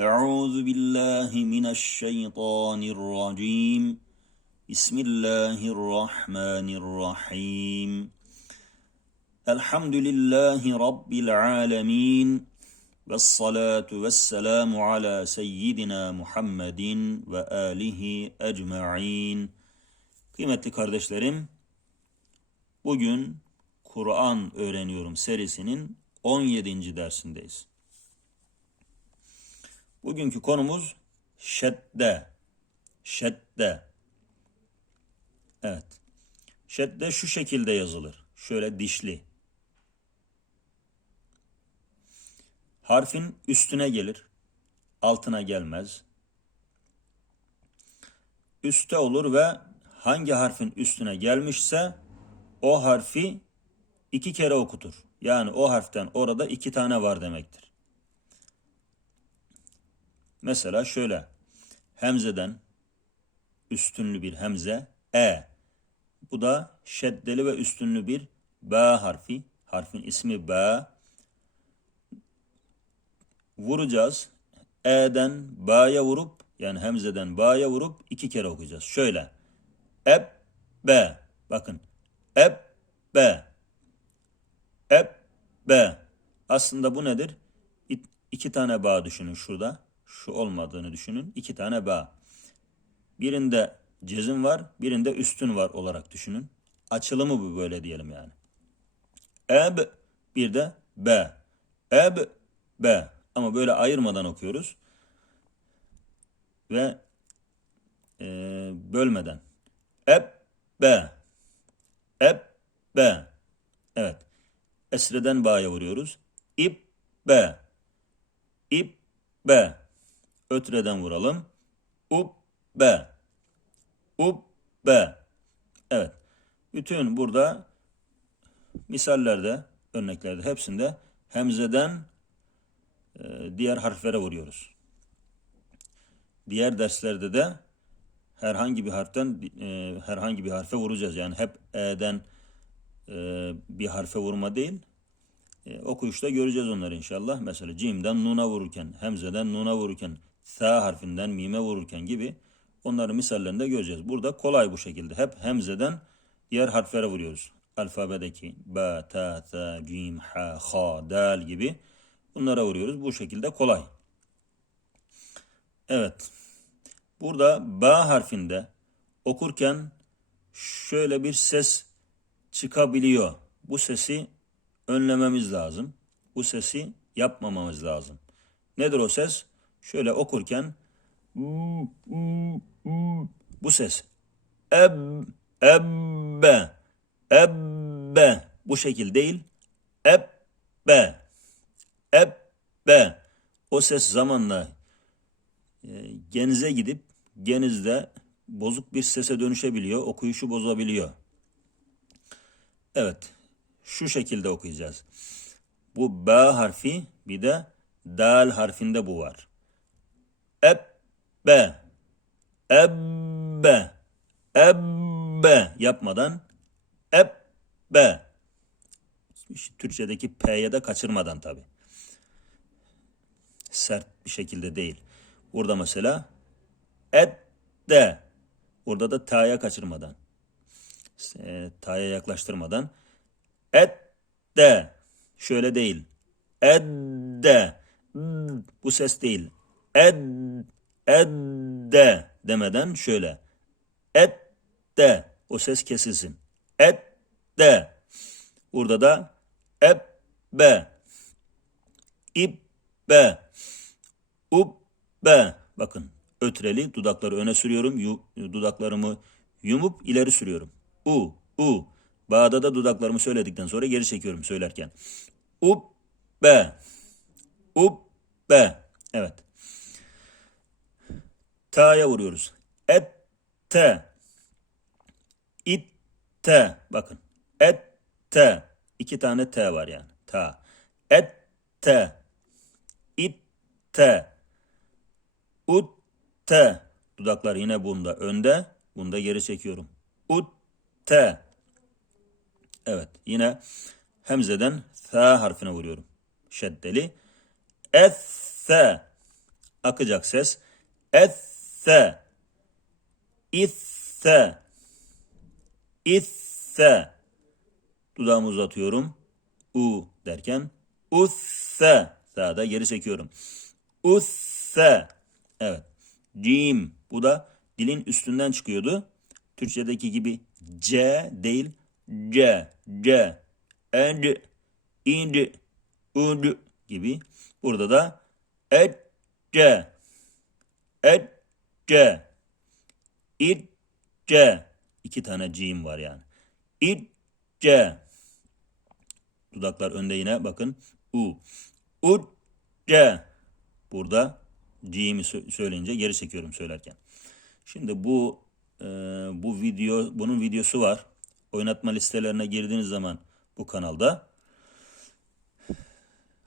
أعوذ بالله من الشيطان الرجيم بسم الله الرحمن الرحيم الحمد لله رب العالمين والصلاة والسلام على سيدنا محمد وآله أجمعين Kıymetli kardeşlerim, bugün Kur'an öğreniyorum serisinin 17. dersindeyiz. Bugünkü konumuz şedde. Şedde. Evet. Şedde şu şekilde yazılır. Şöyle dişli. Harfin üstüne gelir. Altına gelmez. Üste olur ve hangi harfin üstüne gelmişse o harfi iki kere okutur. Yani o harften orada iki tane var demektir. Mesela şöyle. Hemzeden üstünlü bir hemze e. Bu da şeddeli ve üstünlü bir b harfi. Harfin ismi b. Vuracağız. E'den ba'ya vurup yani hemzeden ba'ya vurup iki kere okuyacağız. Şöyle. Eb be. Bakın. Eb be. Eb be. Aslında bu nedir? İki tane bağ düşünün şurada. Şu olmadığını düşünün. İki tane bağ. Birinde cezim var, birinde üstün var olarak düşünün. Açılımı bu böyle diyelim yani. Eb bir de be. Eb be. Ama böyle ayırmadan okuyoruz. Ve e, bölmeden. Eb be. Eb be. Evet. Esreden ba'ya vuruyoruz. İp be. İp be. Ötreden vuralım. Up be. Up be. Evet. Bütün burada misallerde, örneklerde hepsinde hemzeden e, diğer harflere vuruyoruz. Diğer derslerde de herhangi bir harften e, herhangi bir harfe vuracağız. Yani hep e'den e, bir harfe vurma değil. E, okuyuşta göreceğiz onları inşallah. Mesela cimden nuna vururken, hemzeden nuna vururken, sa harfinden mime vururken gibi onları misallerinde göreceğiz. Burada kolay bu şekilde. Hep hemzeden diğer harflere vuruyoruz. Alfabedeki ba, ta, ta, cim, ha, ha, dal gibi bunlara vuruyoruz. Bu şekilde kolay. Evet. Burada ba harfinde okurken şöyle bir ses çıkabiliyor. Bu sesi önlememiz lazım. Bu sesi yapmamamız lazım. Nedir o ses? Şöyle okurken bu ses eb ebbe ebbe bu şekil değil ebbe ebbe o ses zamanla e, genize gidip genizde bozuk bir sese dönüşebiliyor. Okuyuşu bozabiliyor. Evet. Şu şekilde okuyacağız. Bu B harfi bir de dal harfinde bu var. Ebbe ebbe ebbe yapmadan ebbe Türkçedeki P'ye de kaçırmadan tabi. Sert bir şekilde değil. Burada mesela et de. Burada da ta'ya kaçırmadan. E, ta'ya yaklaştırmadan. Et de. Şöyle değil. Ed de. Bu ses değil. Ed, ed de demeden şöyle. Et de. O ses kesilsin. Et de. Burada da eb be. İb be. Ub be. Bakın ötreli dudakları öne sürüyorum. Yu, dudaklarımı yumup ileri sürüyorum. U, u. Bağda da dudaklarımı söyledikten sonra geri çekiyorum söylerken. Ub be. Ub be. Evet. Ta'ya vuruyoruz. Et te. İt te. Bakın. Et te. İki tane T var yani. Ta. Et te. İt te. Ut te. Dudaklar yine bunda önde. Bunda geri çekiyorum. Ut te. Evet. Yine hemzeden th harfine vuruyorum. Şeddeli. Esse. akacak ses. Esse. İsse. İsse. Dudağımı uzatıyorum. U derken usse. Daha da geri çekiyorum. Usse. Evet. Cim. Bu da dilin üstünden çıkıyordu. Türkçedeki gibi C değil C. C. Ed. İd. Ud gibi. Burada da et. C. Et. C. İt. C. İki tane cim var yani. İt. C. Dudaklar önde yine bakın. U. Ut. C. Burada sö- söyleyince geri çekiyorum söylerken. Şimdi bu e, bu video bunun videosu var. Oynatma listelerine girdiğiniz zaman bu kanalda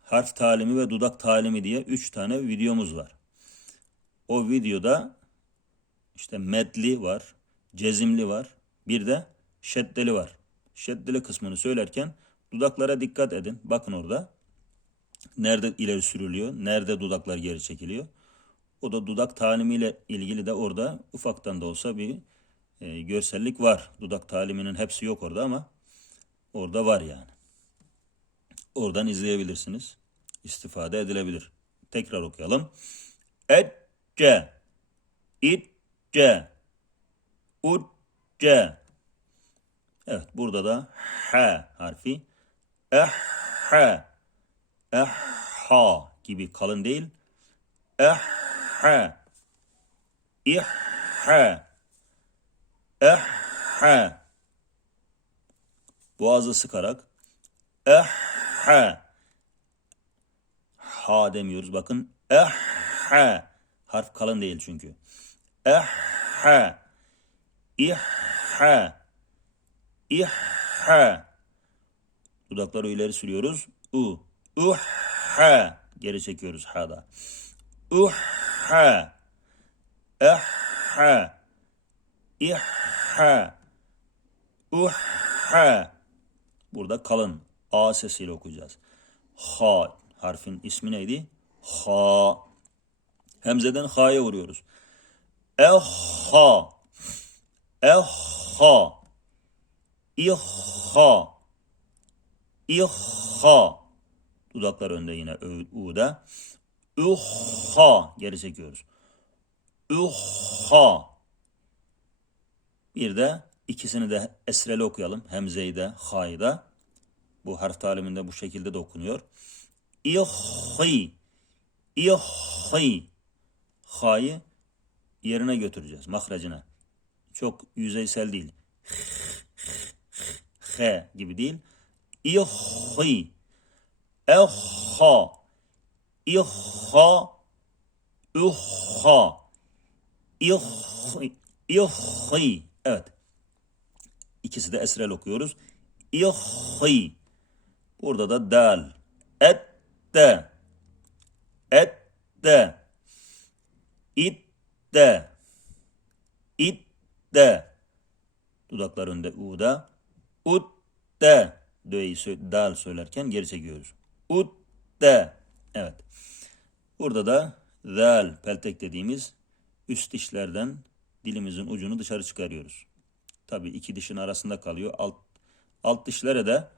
harf talimi ve dudak talimi diye 3 tane videomuz var. O videoda işte medli var, cezimli var, bir de şeddeli var. Şeddeli kısmını söylerken dudaklara dikkat edin. Bakın orada nerede ileri sürülüyor, nerede dudaklar geri çekiliyor. O da dudak talimiyle ilgili de orada ufaktan da olsa bir e, görsellik var. Dudak taliminin hepsi yok orada ama orada var yani. Oradan izleyebilirsiniz. İstifade edilebilir. Tekrar okuyalım. Etce, itce, utce. Evet burada da h harfi. Ehhe, ehha gibi kalın değil. Ehhe, ihhe, ehhe. Boğazı sıkarak ehhe. Ha demiyoruz bakın. Ehhe. Harf kalın değil çünkü. Ehhe. İhhe. İhhe. Dudakları ileri sürüyoruz. U. Uhhe. Geri çekiyoruz ha'da. Uhhe. Ehhe. İhhe. Uhhe. Burada kalın A sesiyle okuyacağız. Ha harfin ismi neydi? Ha. Hemzeden ha'ya vuruyoruz. Ehha. Ehha. İhha. İhha. Dudaklar önde yine U'da. Uhha. Geri çekiyoruz. Uhha. Bir de ikisini de esreli okuyalım. Hemzeyi de, ha'yı da. Bu harf taliminde bu şekilde de okunuyor. İhhi. İhhi. Ha'yı yerine götüreceğiz. Mahracına. Çok yüzeysel değil. H gibi değil. İhhi. Ehha. İhha. Uhha. İhhi. İhhi. Evet. İkisi de esrel okuyoruz. İhhi. Burada da dal. Et de. Et de. İt de. İt de. Dudaklar önde u'da. Ut de. Dö'yi dal söylerken geri çekiyoruz. Ut de. Evet. Burada da zal peltek dediğimiz üst dişlerden dilimizin ucunu dışarı çıkarıyoruz. Tabii iki dişin arasında kalıyor. Alt alt dişlere de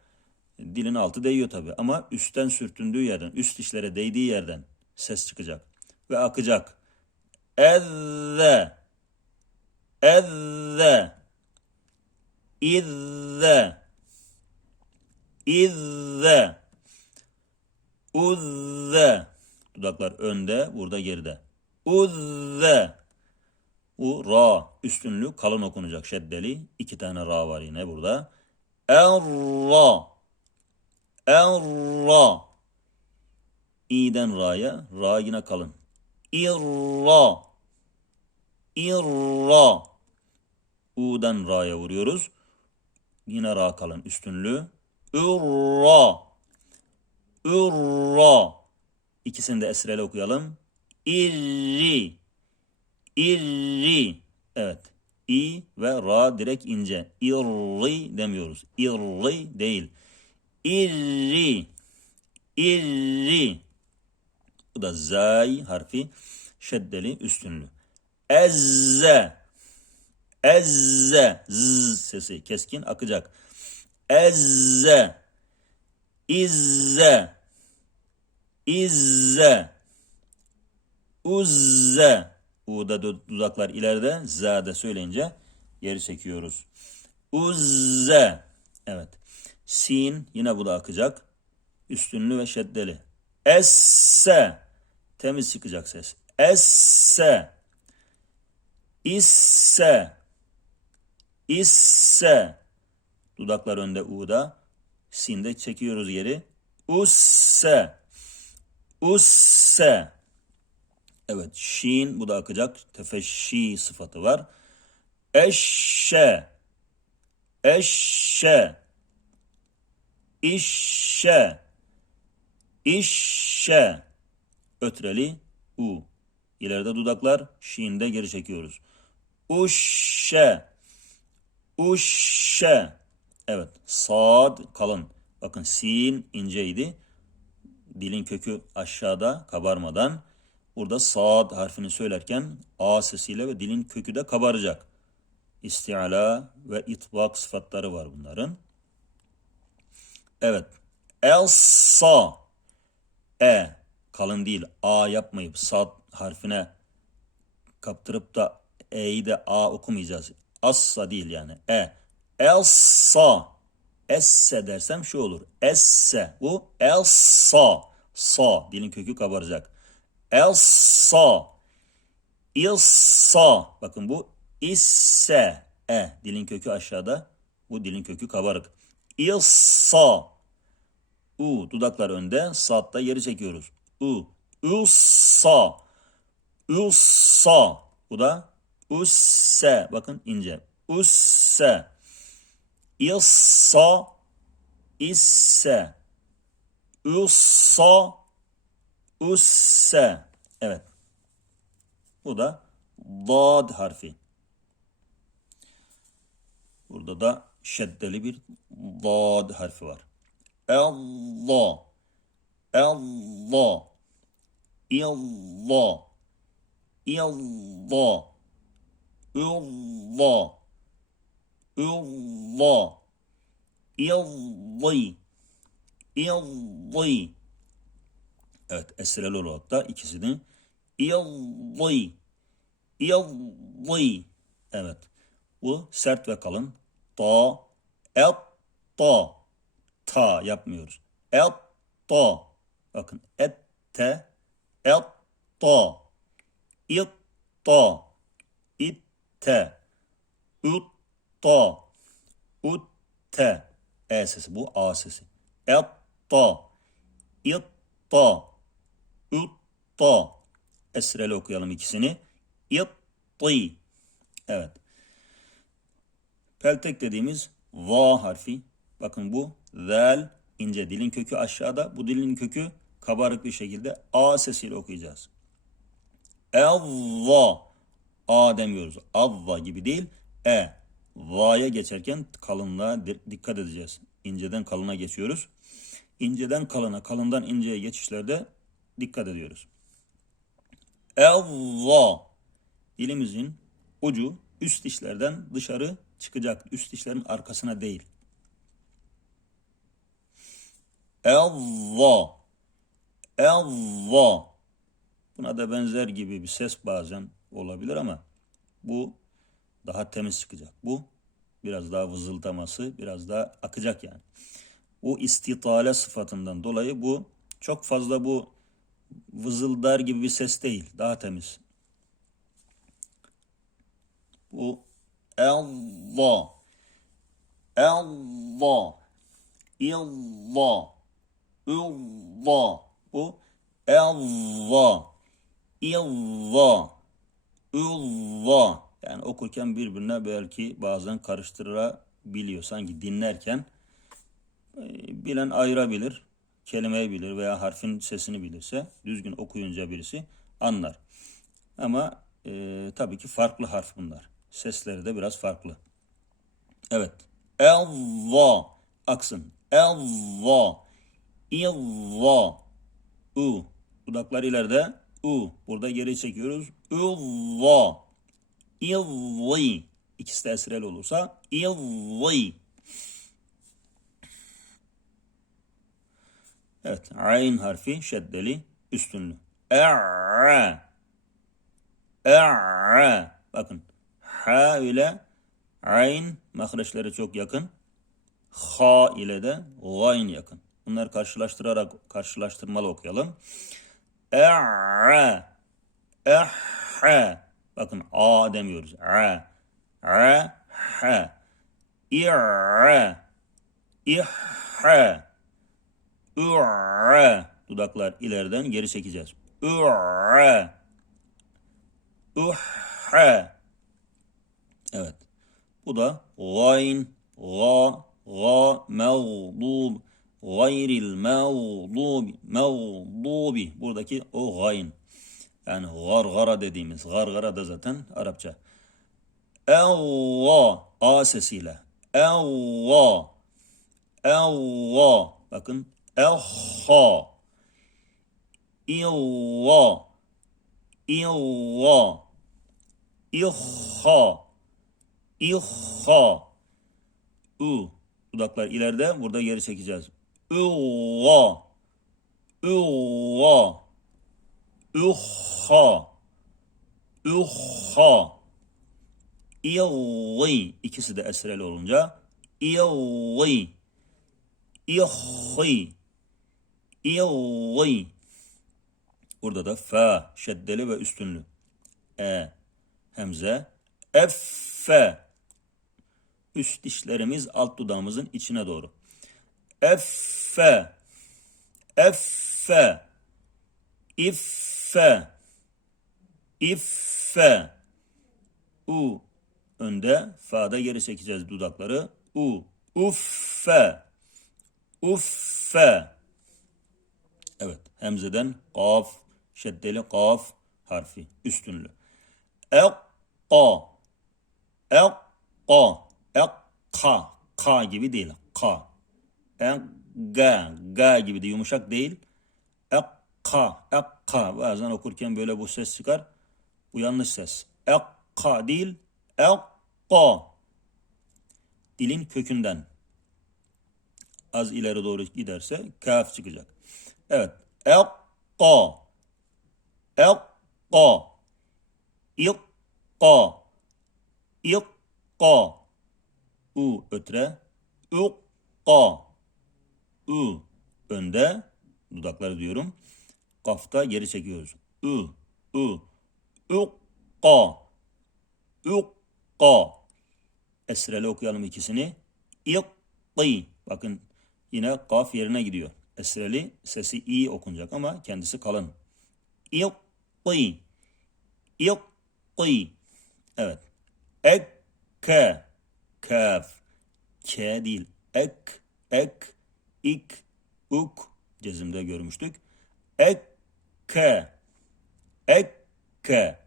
dilin altı değiyor tabii ama üstten sürtündüğü yerden, üst dişlere değdiği yerden ses çıkacak ve akacak. Ezze. Ezze. İzze. İzze. Uzze. Dudaklar önde, burada geride. Uzze. U ra. Üstünlü kalın okunacak şeddeli. İki tane ra var yine burada. Erra. Erra. İ'den ra'ya ra yine kalın. İrra İrra U'dan ra'ya vuruyoruz. Yine ra kalın üstünlü. Ürra Ürra İkisini de esrele okuyalım. İrri İrri. Evet. İ ve ra direkt ince. İrri demiyoruz. İrri değil. İrri. İrri. Bu da zay harfi. şeddeli üstünlü. Ezze. Ezze. Z sesi keskin akacak. Ezze. İzze. İzze. Uzze. U'da du- dudaklar ileride. Z'de söyleyince geri çekiyoruz. Uzze. Evet. Sin yine bu da akacak. Üstünlü ve şeddeli. Esse. Temiz çıkacak ses. Esse. İsse. İsse. Dudaklar önde U'da. Sin'de çekiyoruz geri. Usse. Usse. Evet. Şin bu da akacak. Tefeşşi sıfatı var. Eşşe. Eşşe. İşşe. İşşe. Ötreli U. İleride dudaklar şiinde geri çekiyoruz. Uşşe. Uşşe. Evet. Sad kalın. Bakın sin inceydi. Dilin kökü aşağıda kabarmadan. Burada sad harfini söylerken A sesiyle ve dilin kökü de kabaracak. İstiala ve itbak sıfatları var bunların. Evet. Elsa. E. Kalın değil. A yapmayıp sad harfine kaptırıp da E'yi de A okumayacağız. Assa değil yani. E. Elsa. Esse dersem şu olur. Esse. Bu elsa. Sa. Dilin kökü kabaracak. Elsa. İlsa. Bakın bu isse. E. Dilin kökü aşağıda. Bu dilin kökü kabarık. İlsa. U. Dudaklar önde. Saatte yeri çekiyoruz. U. Ulsa. Ulsa. Bu da usse. Bakın ince. Usse. İlsa. isse. Ulsa. Usse. Evet. Bu da dad harfi. Burada da şeddeli bir dad harfi var. Allah. Allah. İllah. İllah. İllah. İllah. İlli. İlli. Evet esreli olarak da ikisini İlli. İlli. Evet. Bu sert ve kalın. Ta. Et. Ta. Ta yapmıyoruz. Et. Ta. Bakın et. Te. Et. Ta. İt. Ta. İt. Te. Ut. Ta. Ut. Te. E sesi bu. A sesi. Et. Ta. İt. Ta. Ut. Ta. Esreli okuyalım ikisini. İt. Ti. Evet. Peltek dediğimiz va harfi. Bakın bu zel ince dilin kökü aşağıda. Bu dilin kökü kabarık bir şekilde a sesiyle okuyacağız. Evva. A demiyoruz. Avva gibi değil. E. Va'ya geçerken kalınlığa di- dikkat edeceğiz. İnceden kalına geçiyoruz. İnceden kalına, kalından inceye geçişlerde dikkat ediyoruz. Evva. Dilimizin ucu üst dişlerden dışarı çıkacak. Üst dişlerin arkasına değil. Evva. Evva. Buna da benzer gibi bir ses bazen olabilir ama bu daha temiz çıkacak. Bu biraz daha vızıldaması, biraz daha akacak yani. Bu istitale sıfatından dolayı bu çok fazla bu vızıldar gibi bir ses değil. Daha temiz. Bu Allah. Allah. İllah. Allah. Bu Allah. İllah. Allah. Yani okurken birbirine belki bazen karıştırabiliyor. Sanki dinlerken e, bilen ayırabilir. Kelimeyi bilir veya harfin sesini bilirse düzgün okuyunca birisi anlar. Ama e, tabii ki farklı harf bunlar. Sesleri de biraz farklı. Evet. Allah aksın. Allah. İlla. U. Dudaklar ileride. U. Burada geri çekiyoruz. Uvva. İvvi. İkisi de esreli olursa İvvi. Evet. Ayn harfi şeddeli üstünlü. E'a. E'a. Bakın. Ha ile ayn mahreçleri çok yakın. Ha ile de gayn yakın. Bunları karşılaştırarak karşılaştırmalı okuyalım. E'a. Eha. Bakın a demiyoruz. A. A. Ha. İ'a. İha. Ü'a. Dudaklar ileriden geri çekeceğiz. Ü'a. Üha. Evet. Bu da gayn, ga, ga, mağdub, gayril mağdubi, mağdubi. Buradaki o gayn. Yani gargara dediğimiz, gargara da zaten Arapça. Allah, A sesiyle. Allah, Allah. Bakın, Ehha, İllah, İllah, İhha, İhha. U. Dudaklar ileride, burada geri çekeceğiz. Allah, Allah. Uhha. Uhha. İlli. İkisi de esreli olunca. İlli. İhhi. İlli. Burada da fa şeddeli ve üstünlü. E. Hemze. Effe. Üst dişlerimiz alt dudağımızın içine doğru. Effe. Effe. İffe. İffe. U. Önde. Fa'da geri çekeceğiz dudakları. U. Uffe. Uffe. Evet. Hemzeden kaf. Şeddeli kaf harfi. Üstünlü. Ekka. Ekka. Ekka. Ka gibi değil. Ka. Ekga. Ga gibi de yumuşak değil. Ekka, ekka. Bazen okurken böyle bu ses çıkar. Bu yanlış ses. Ekka değil, ekka. Dilin kökünden. Az ileri doğru giderse kaf çıkacak. Evet. Ekka. Ekka. İkka. İkka. U ötre. Ukka. U önde. Dudakları diyorum. Kafta geri çekiyoruz. Ü, ü, ukka, ukka. Esreli okuyalım ikisini. İkki. Bakın yine kaf yerine gidiyor. Esreli sesi i okunacak ama kendisi kalın. İkki. İkki. Evet. Ekke. Kaf. K değil. Ek. Ek. Ik. Uk. Cezimde görmüştük. Ekke. Ekke.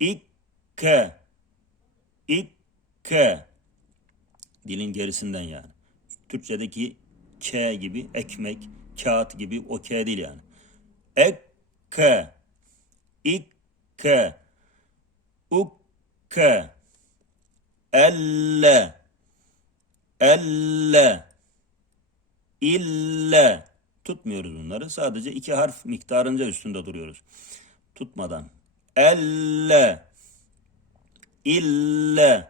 İkke. İkke. Dilin gerisinden yani. Türkçedeki K gibi ekmek, kağıt gibi o K değil yani. Ekke. İkke. Ukke. Elle. Elle. İlle. Tutmuyoruz bunları. Sadece iki harf miktarınca üstünde duruyoruz. Tutmadan. Elle. İlle.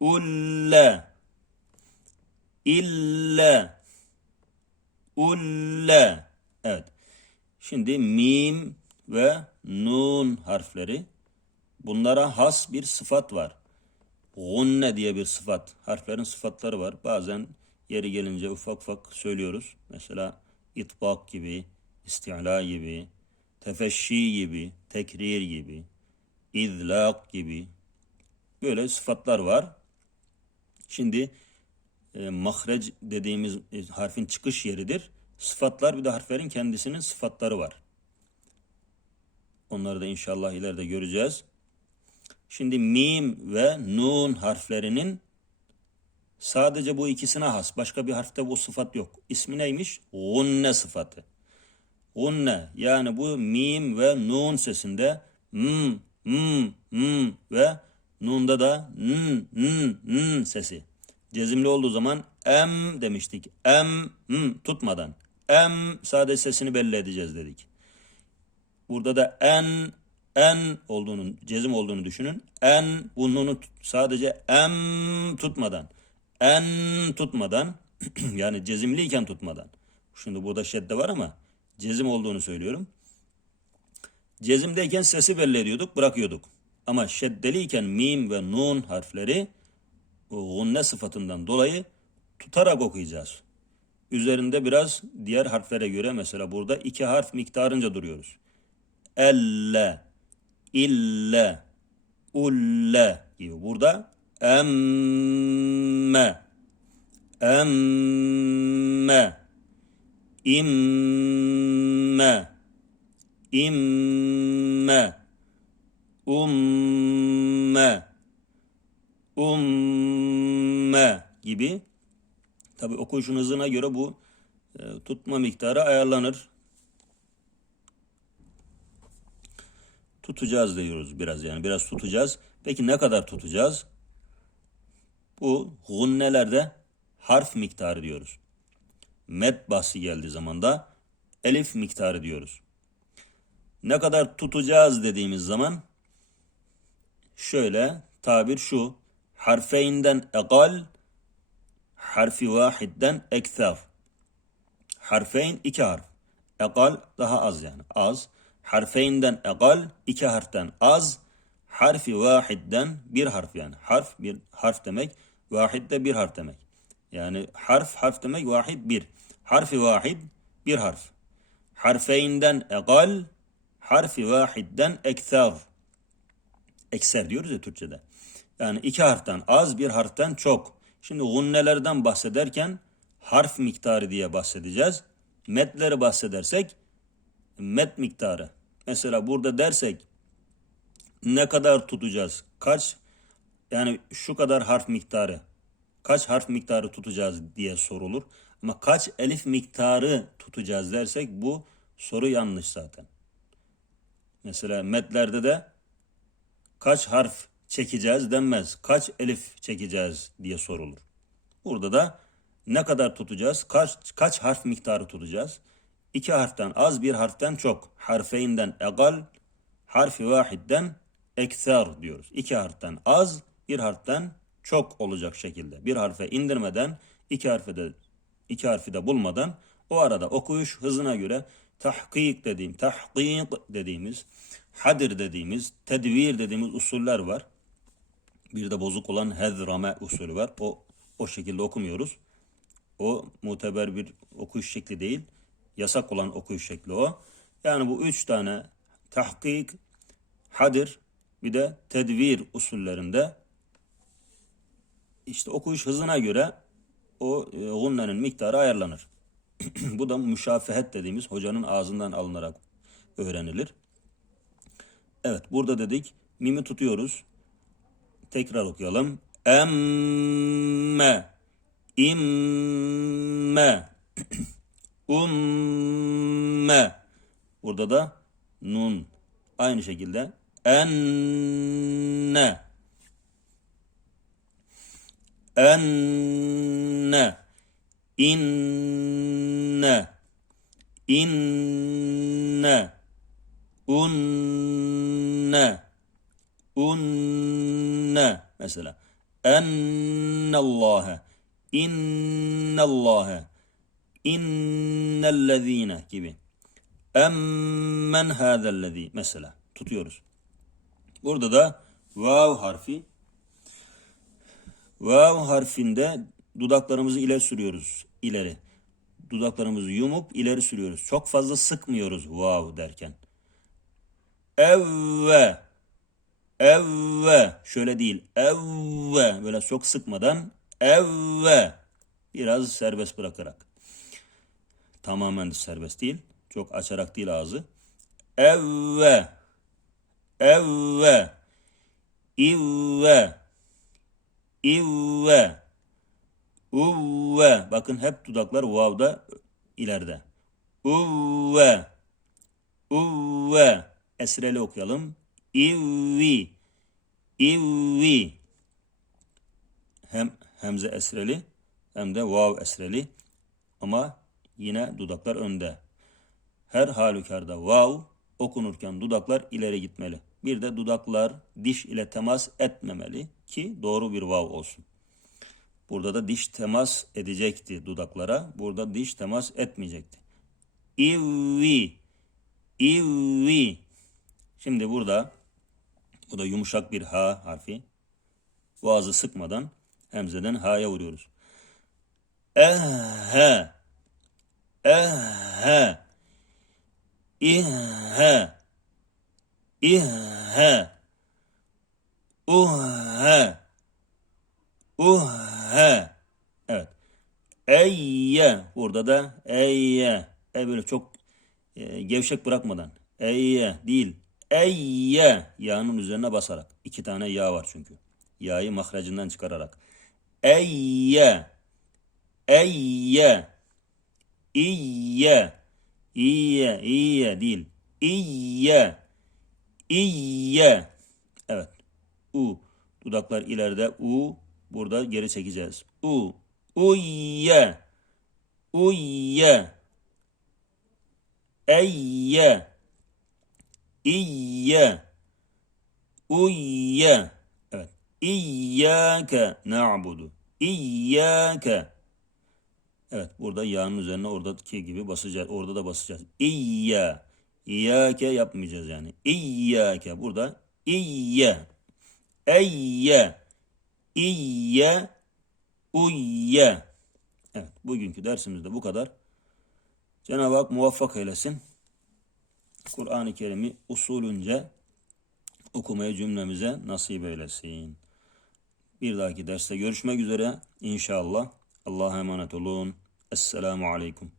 Ulle. İlle. Ulle. Evet. Şimdi mim ve nun harfleri. Bunlara has bir sıfat var. Gunne diye bir sıfat. Harflerin sıfatları var. Bazen yeri gelince ufak ufak söylüyoruz. Mesela itbak gibi, isti'la gibi, tefeşşi gibi, tekrir gibi, izlak gibi böyle sıfatlar var. Şimdi e, mahreç dediğimiz e, harfin çıkış yeridir. Sıfatlar bir de harflerin kendisinin sıfatları var. Onları da inşallah ileride göreceğiz. Şimdi mim ve nun harflerinin sadece bu ikisine has. Başka bir harfte bu sıfat yok. İsmi neymiş? Gunne sıfatı. gunne yani bu mim ve nun sesinde m, m, m ve nunda da n, n, n sesi. Cezimli olduğu zaman em demiştik. Em, m tutmadan. Em sadece sesini belli edeceğiz dedik. Burada da en en olduğunu, cezim olduğunu düşünün. En bununu sadece em tutmadan. En tutmadan yani cezimliyken tutmadan. Şimdi burada şedde var ama cezim olduğunu söylüyorum. Cezimdeyken sesi belli ediyorduk, bırakıyorduk. Ama şeddeliyken mim ve nun harfleri gunne sıfatından dolayı tutarak okuyacağız. Üzerinde biraz diğer harflere göre mesela burada iki harf miktarınca duruyoruz. Elle, ille, ulle gibi. Burada emme, emme, imme, imme, umme, umme gibi. Tabi okuyuşun hızına göre bu e, tutma miktarı ayarlanır. Tutacağız diyoruz biraz yani biraz tutacağız. Peki ne kadar tutacağız? Bu gunnelerde harf miktarı diyoruz. Met bahsi geldiği zaman da elif miktarı diyoruz. Ne kadar tutacağız dediğimiz zaman şöyle tabir şu harfeyinden egal harfi vahidden ekthar. Harfeyn iki harf. Egal daha az yani az. Harfeyinden egal iki harften az. Harfi vahidden bir harf yani. Harf bir harf demek. Vahid de bir harf demek. Yani harf harf demek vahid bir. Harfi vahid bir harf. Harfeyinden egal harfi vahidden ekthar. Ekser diyoruz ya Türkçe'de. Yani iki harften az bir harften çok. Şimdi gunnelerden bahsederken harf miktarı diye bahsedeceğiz. Metleri bahsedersek met miktarı. Mesela burada dersek ne kadar tutacağız? Kaç yani şu kadar harf miktarı. Kaç harf miktarı tutacağız diye sorulur. Ama kaç elif miktarı tutacağız dersek bu soru yanlış zaten. Mesela metlerde de kaç harf çekeceğiz denmez. Kaç elif çekeceğiz diye sorulur. Burada da ne kadar tutacağız? Kaç kaç harf miktarı tutacağız? İki harften az, bir harften çok. Harfeyinden egal, harfi vahidden ekser diyoruz. İki harften az, bir harften çok olacak şekilde. Bir harfe indirmeden, iki harfi de iki harfi de bulmadan o arada okuyuş hızına göre tahkik dediğim, tahkik dediğimiz, hadir dediğimiz, tedvir dediğimiz usuller var. Bir de bozuk olan hezrame usulü var. O o şekilde okumuyoruz. O muteber bir okuyuş şekli değil. Yasak olan okuyuş şekli o. Yani bu üç tane tahkik, hadir bir de tedvir usullerinde işte okuyuş hızına göre o e, gunnenin miktarı ayarlanır. bu da müşafehet dediğimiz hocanın ağzından alınarak öğrenilir. Evet burada dedik mimi tutuyoruz. Tekrar okuyalım. Emme imme umme burada da nun aynı şekilde enne enne. İnne. İnne. Unne. Unne. Mesela. Ennallâhe. İnnallâhe. İnnellezîne gibi. Emmen hâzellezî. Mesela. Tutuyoruz. Burada da vav harfi vav harfinde dudaklarımızı ileri sürüyoruz ileri. Dudaklarımızı yumup ileri sürüyoruz. Çok fazla sıkmıyoruz vav derken. Evve. Evve. Şöyle değil. Evve. Böyle çok sıkmadan evve. Biraz serbest bırakarak. Tamamen de serbest değil. Çok açarak değil ağzı. Evve. Evve. İvve ivve uvve bakın hep dudaklar vav'da ileride uvve uvve. Esreli okuyalım. İvvi. İvvi. Hem hemze esreli hem de vav esreli. Ama yine dudaklar önde. Her halükarda vav okunurken dudaklar ileri gitmeli. Bir de dudaklar diş ile temas etmemeli ki doğru bir vav olsun. Burada da diş temas edecekti dudaklara. Burada diş temas etmeyecekti. İvvi. İvvi. Şimdi burada bu da yumuşak bir ha harfi. Boğazı sıkmadan hemzeden ha'ya vuruyoruz. Ehe. Ehe. İhe. İhe. Uhe. Uhe. Evet. Eyye. Burada da eyye. E böyle çok e, gevşek bırakmadan. Eyye değil. Eyye. Yağının üzerine basarak. İki tane yağ var çünkü. Yağı mahracından çıkararak. Eyye. Eyye. İyye. İyye. İyye değil. İyye. İyye. Evet. U. Dudaklar ileride. U. Burada geri çekeceğiz. U. Uyye. Uyye. Eyye. İyye. Uyye. Evet. İyyâke na'budu. İyyâke. Evet burada yağın üzerine oradaki gibi basacağız. Orada da basacağız. İyya. İyyâke yapmayacağız yani. İyyâke. Burada iyye. Eyye. İyye. Uyye. Evet bugünkü dersimizde bu kadar. Cenab-ı Hak muvaffak eylesin. Kur'an-ı Kerim'i usulünce okumaya cümlemize nasip eylesin. Bir dahaki derste görüşmek üzere inşallah. Allah'a emanet olun. Esselamu Aleyküm.